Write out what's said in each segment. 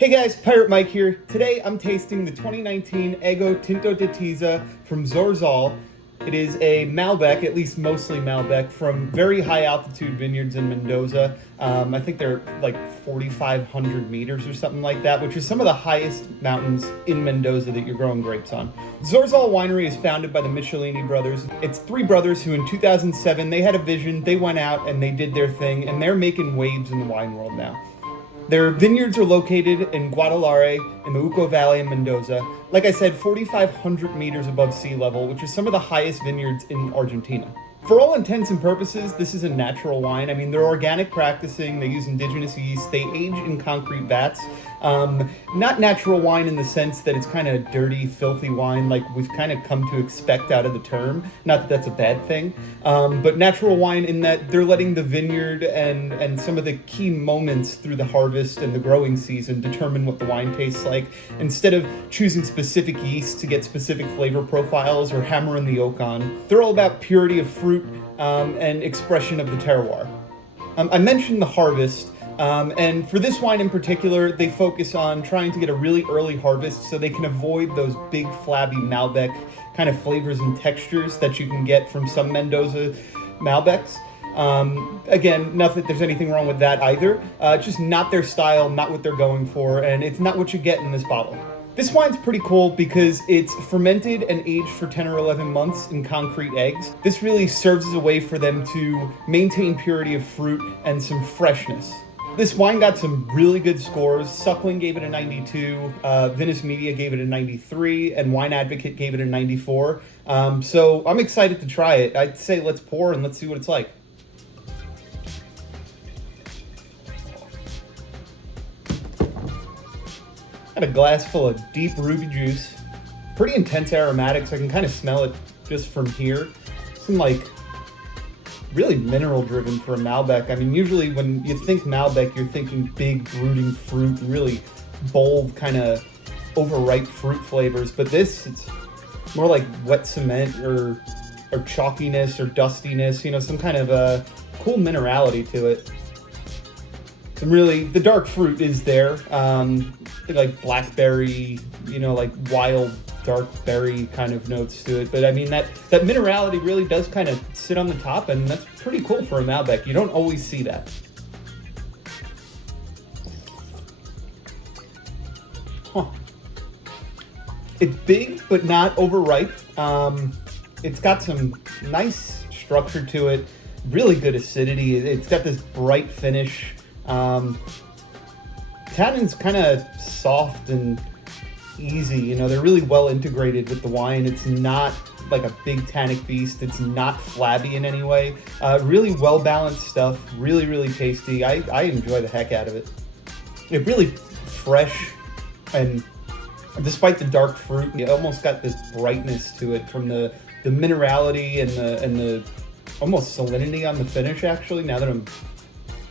Hey guys, Pirate Mike here. Today I'm tasting the 2019 Eggo Tinto de Tiza from Zorzal. It is a Malbec, at least mostly Malbec, from very high altitude vineyards in Mendoza. I think they're like 4,500 meters or something like that, which is some of the highest mountains in Mendoza that you're growing grapes on. Zorzal Winery is founded by the Michelini brothers. It's three brothers who in 2007, they had a vision, they went out and they did their thing, and they're making waves in the wine world now. Their vineyards are located in Gualtallary in the Uco Valley in Mendoza. Like I said, 4,500 meters above sea level, which is some of the highest vineyards in Argentina. For all intents and purposes, this is a natural wine. I mean, they're organic practicing, they use indigenous yeast, they age in concrete vats. Not natural wine in the sense that it's kind of dirty, filthy wine like we've kind of come to expect out of the term. Not that that's a bad thing, but natural wine in that they're letting the vineyard and some of the key moments through the harvest and the growing season determine what the wine tastes like, instead of choosing specific yeast to get specific flavor profiles or hammering the oak on. They're all about purity of fruit and expression of the terroir. I mentioned the harvest, and for this wine in particular, they focus on trying to get a really early harvest so they can avoid those big flabby Malbec kind of flavors and textures that you can get from some Mendoza Malbecs. Again, not that there's anything wrong with that either, just not their style, not what they're going for, and it's not what you get in this bottle. This wine's pretty cool because it's fermented and aged for 10 or 11 months in concrete eggs. This really serves as a way for them to maintain purity of fruit and some freshness. This wine got some really good scores. Suckling gave it a 92, Vinous Media gave it a 93, and Wine Advocate gave it a 94. So I'm excited to try it. I'd say let's pour and let's see what it's like. Got a glass full of deep ruby juice. Pretty intense aromatics. I can kind of smell it just from here. Some like really mineral driven for a Malbec. I mean, usually when you think Malbec, you're thinking big brooding fruit, really bold kind of overripe fruit flavors. But this, it's more like wet cement or chalkiness or dustiness, you know, some kind of a cool minerality to it. Some really, the dark fruit is there. Like blackberry, you know, like wild dark berry kind of notes to it. But I mean, that minerality really does kind of sit on the top, and that's pretty cool for a Malbec. You don't always see that. Huh. It's big, but not overripe. It's got some nice structure to it, really good acidity. It's got this bright finish. Tannin's kind of soft and easy, you know, they're really well integrated with the wine. It's not like a big tannic beast. It's not flabby in any way. Really well balanced stuff, really, really tasty. I enjoy the heck out of it. It really fresh, and despite the dark fruit, it almost got this brightness to it from the minerality and the almost salinity on the finish, actually, now that I'm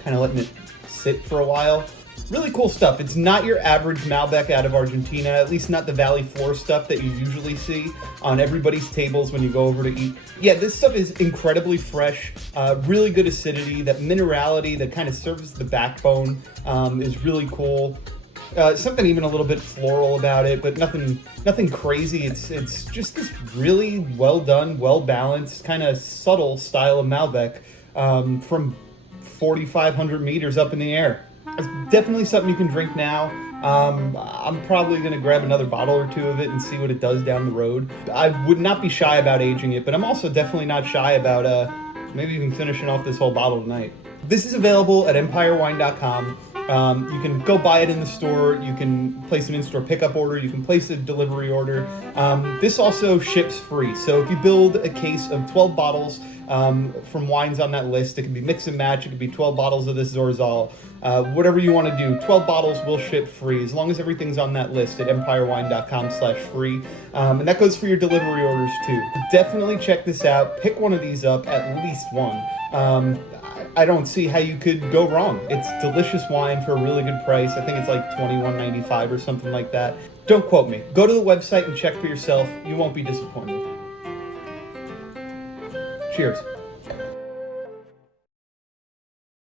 kind of letting it sit for a while. Really cool stuff. It's not your average Malbec out of Argentina, at least not the Valley Floor stuff that you usually see on everybody's tables when you go over to eat. Yeah, this stuff is incredibly fresh, really good acidity. That minerality that kind of serves as the backbone is really cool. Something even a little bit floral about it, but nothing crazy. It's just this really well done, well balanced, kind of subtle style of Malbec from 4,500 meters up in the air. It's definitely something you can drink now. I'm probably going to grab another bottle or two of it and see what it does down the road. I would not be shy about aging it, but I'm also definitely not shy about maybe even finishing off this whole bottle tonight. This is available at empirewine.com. You can go buy it in the store. You can place an in-store pickup order. You can place a delivery order. This also ships free. So if you build a case of 12 bottles from wines on that list, it can be mix and match. It could be 12 bottles of this Zorzal. Whatever you want to do, 12 bottles will ship free as long as everything's on that list at empirewine.com/free. And that goes for your delivery orders too. Definitely check this out. Pick one of these up, at least one. I don't see how you could go wrong. It's delicious wine for a really good price. I think it's like $21.95 or something like that. Don't quote me. Go to the website and check for yourself. You won't be disappointed. Cheers.